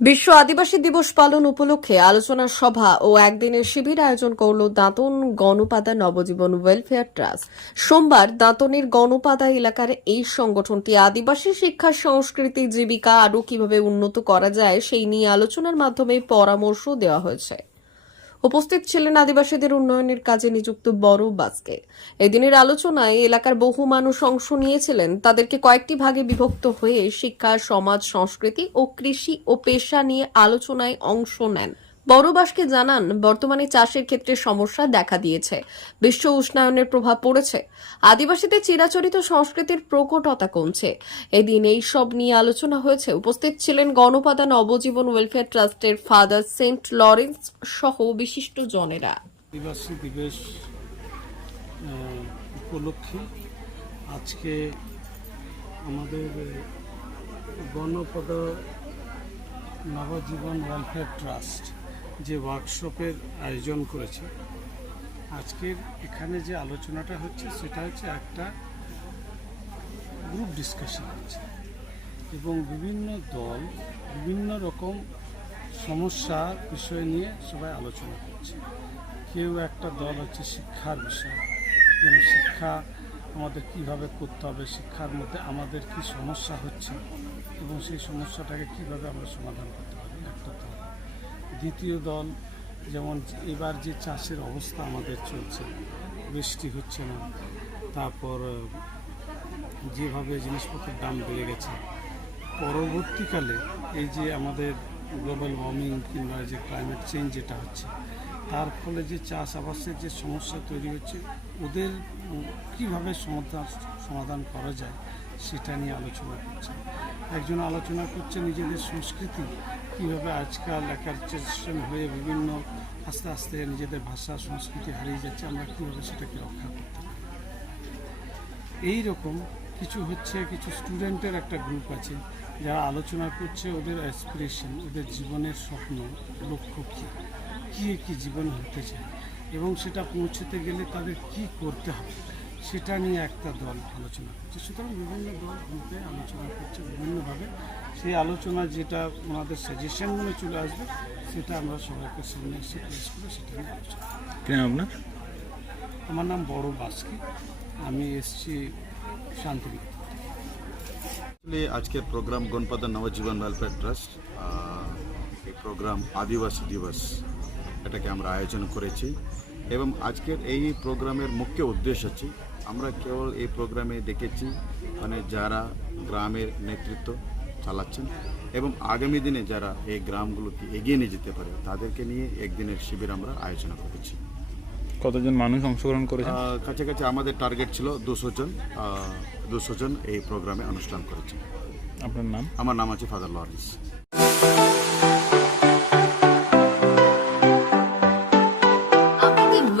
বিশ্ব আদিবাসী দিবস পালন উপলক্ষে আলোচনা সভা ও একদিনের শিবির আয়োজন করল দাঁতন গণপাদা নবজীবন ওয়েলফেয়ার ট্রাস্ট। সোমবার দাঁতনের গণপাদা এলাকার এই সংগঠনটি আদিবাসী শিক্ষা, সংস্কৃতি, জীবিকা আরও কীভাবে উন্নত করা যায় সেই নিয়ে আলোচনার মাধ্যমে পরামর্শ দেওয়া হয়েছে। উপস্থিত ছিলেন আদিবাসীদের উন্নয়নের কাজে নিযুক্ত বড় বাসকে। এদিনের আলোচনায় এলাকার বহু মানুষ অংশ নিয়েছিলেন। তাদেরকে কয়েকটি ভাগে বিভক্ত হয়ে শিক্ষা, সমাজ, সংস্কৃতি ও কৃষি ও পেশা নিয়ে আলোচনায় অংশ নেন। বড়বাসকে জানান, বর্তমানে চাষের ক্ষেত্রে সমস্যা দেখা দিয়েছে। বিশ্ব উষ্ণায়নের প্রভাব পড়েছে। আদিবাসীদের চিরাচরিত সংস্কৃতির প্রকটতা কমছে। এদিন এই সব নিয়ে আলোচনা হয়েছে। উপস্থিত ছিলেন গণপাদা নবজীবন ওয়েলফেয়ার ট্রাস্টের ফাদার সেন্ট লরেন্স সহ বিশিষ্ট জনেরা। আদিবাসী দিবস উপলক্ষে আজকে আমাদের গণপদ নবজীবন ওয়েলফেয়ার ট্রাস্ট যে ওয়ার্কশপের আয়োজন করেছে। আজকের এখানে যে আলোচনাটা হচ্ছে, সেটা হচ্ছে একটা গ্রুপ ডিসকাশন হচ্ছে এবং বিভিন্ন দল বিভিন্ন রকম সমস্যা বিষয় নিয়ে সবাই আলোচনা করছে। কেউ একটা দল হচ্ছে শিক্ষার বিষয় যেন শিক্ষা আমাদের কীভাবে করতে হবে, শিক্ষার মধ্যে আমাদের কি সমস্যা হচ্ছে এবং সেই সমস্যাটাকে কীভাবে আমরা সমাধান করতে দ্বিতীয় দল, যেমন এবার যে চাষের অবস্থা আমাদের চলছে, বৃষ্টি হচ্ছে না, তারপর যেভাবে জিনিসপত্রের দাম বেড়ে গেছে, পরবর্তীকালে এই যে আমাদের গ্লোবাল ওয়ার্মিং কিংবা যে ক্লাইমেট চেঞ্জ যেটা হচ্ছে, তার ফলে যে চাষাবাসের যে সমস্যা তৈরি হচ্ছে, ওদের কীভাবে সমাধান সমাধান করা যায়, সেটা নিয়ে আলোচনা করছে। একজন আলোচনা করছে নিজেদের সংস্কৃতি, কীভাবে আজকাল একাচেশন হয়ে বিভিন্ন আস্তে আস্তে নিজেদের ভাষা, সংস্কৃতি হারিয়ে যাচ্ছে, আমরা কীভাবে সেটাকে রক্ষা করতে পারি? এই রকম কিছু হচ্ছে, কিছু স্টুডেন্টের একটা গ্রুপ আছে, যারা আলোচনা করছে ওদের অ্যাসপিরেশন ওদের জীবনের স্বপ্ন, লক্ষ্য কী? কী কী জীবন হতে চায়? এবং সেটা পৌঁছতে গেলে তাদের কি করতে হবে? সেটা নিয়ে একটা দল আলোচনা করছে। সুতরাং বিভিন্ন দল গ্রুপে আলোচনা করছে বিভিন্নভাবে। সেই আলোচনা যেটা ওনাদের সাজেশনগুলো চলে আসবে সেটা আমরা সবাইকে সামনে এসে প্লেস করে সেটা নিয়ে আলোচনা করব। কি আপনার? আমার নাম বড় বাস্কি। আমি এসছি শান্তিনিকেতন। আজকের programme Ganapada Nabajiban welfare trust এই প্রোগ্রাম আদিবাসী দিবস এটাকে আমরা আয়োজন করেছি। এবং আজকের এই প্রোগ্রামের মুখ্য উদ্দেশ্য হচ্ছে আমরা কেবল এই প্রোগ্রামে দেখেছি মানে যারা গ্রামের নেতৃত্ব চালাচ্ছেন এবং আগামী দিনে যারা এই গ্রামগুলোকে এগিয়ে নিয়ে যেতে পারে তাদেরকে নিয়ে একদিনের শিবির আমরা আয়োজনা করেছি। কতজন মানুষ অংশগ্রহণ করেছেন? আহ, কাছাকাছি আমাদের টার্গেট ছিল দুশো জন দুশো জন এই প্রোগ্রামে অনুষ্ঠান করেছে আপনার নাম? আমার নাম আছে father Lawrence